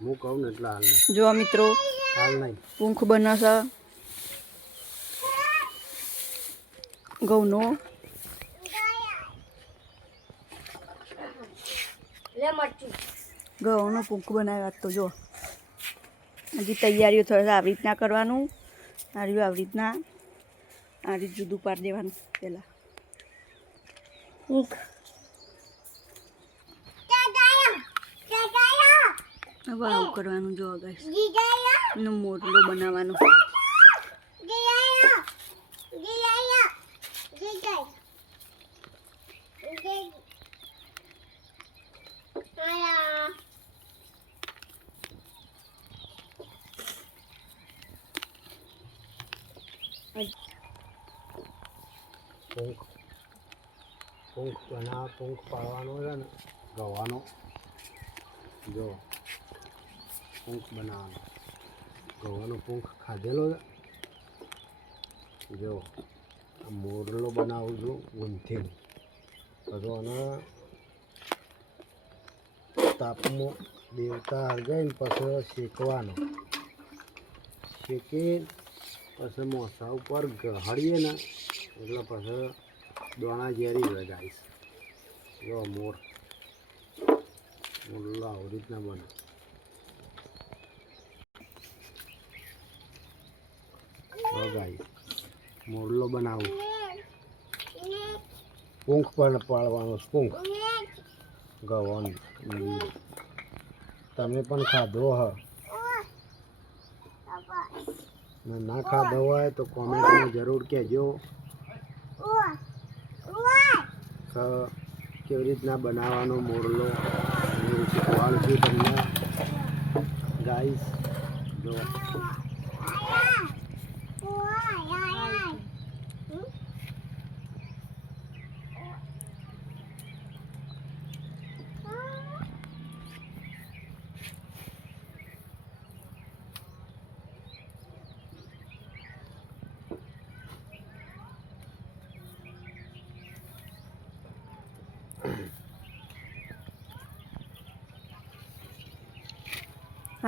હું કહું ને એટલે હાલ નહીં. જો મિત્રો હાલ નહીં. પૂંખ બનાવશે ઘઉંનો. ઘઉંનો પૂંખ બનાવ્યા તો જો હજી તૈયારીઓ થશે. આવી રીતના કરવાનું. આવી રીતના આ રીત જુદું પાડી દેવાનું પહેલાં પૂંખ. હવે આવું કરવાનું જો ગાઈસ. એનો મોરલો બનાવવાનો. પૂંખ પૂંખ પાડવાનો છે ને ગવાનો. જો પૂંખ બનાવવાનો. ગવાનો પૂંખ ખાધેલો છે. જો આ મોરલો બનાવું છું ઊંધીને. પછી અને તાપમાં દેવતા હરગાઈને પછી શેકવાનો. શેકી પછી મોસા ઉપર ગહાડીએ ને એટલે પછી દોણા ઝેરી હોય ગાઈસ. જો મોરલો આવી રીતના બને. ગાઈસ મોરલો બનાવું. પૂંખ પણ પાડવાનો. પૂંખ ગવાનું. તમે પણ ખાધો હ ના ખાધો હોય તો કોમેન્ટમાં જરૂર કહેજો કેવી રીતના બનાવવાનો મોરલો. હું શીખવાડું છું તમને ગાઈસ. જો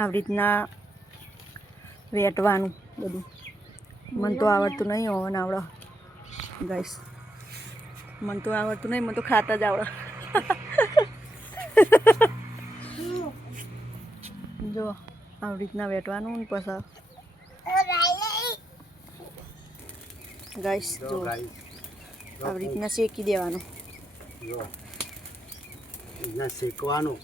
આવી રીતના વેટવાનું બધું. મને તો આવડતું નહીં. ઓવન આવડે ગાઈસ. મને તો આવડતું નહીં. મને તો ખાતા જ આવડે. જો આવી રીતના વેટવાનું ને પછી ગાઈસ જો આવી રીતના શેકી દેવાનું. જો એને શેકવાનું.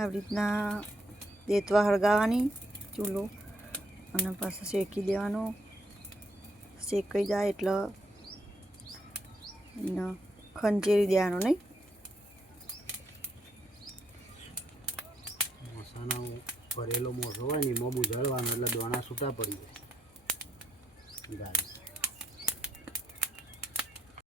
આવી રીતના દેતવા હળગાવવાની ચૂલો અને પાછું શેકી દેવાનો. શેકાઈ જાય એટલે એને ખંચેરી દેવાનો નહીં. મસાનો ભરેલો મોસો હોય ને એમાં બુઝાડવાનો એટલે દોણા છૂટા પડી જાય ગાઈસ.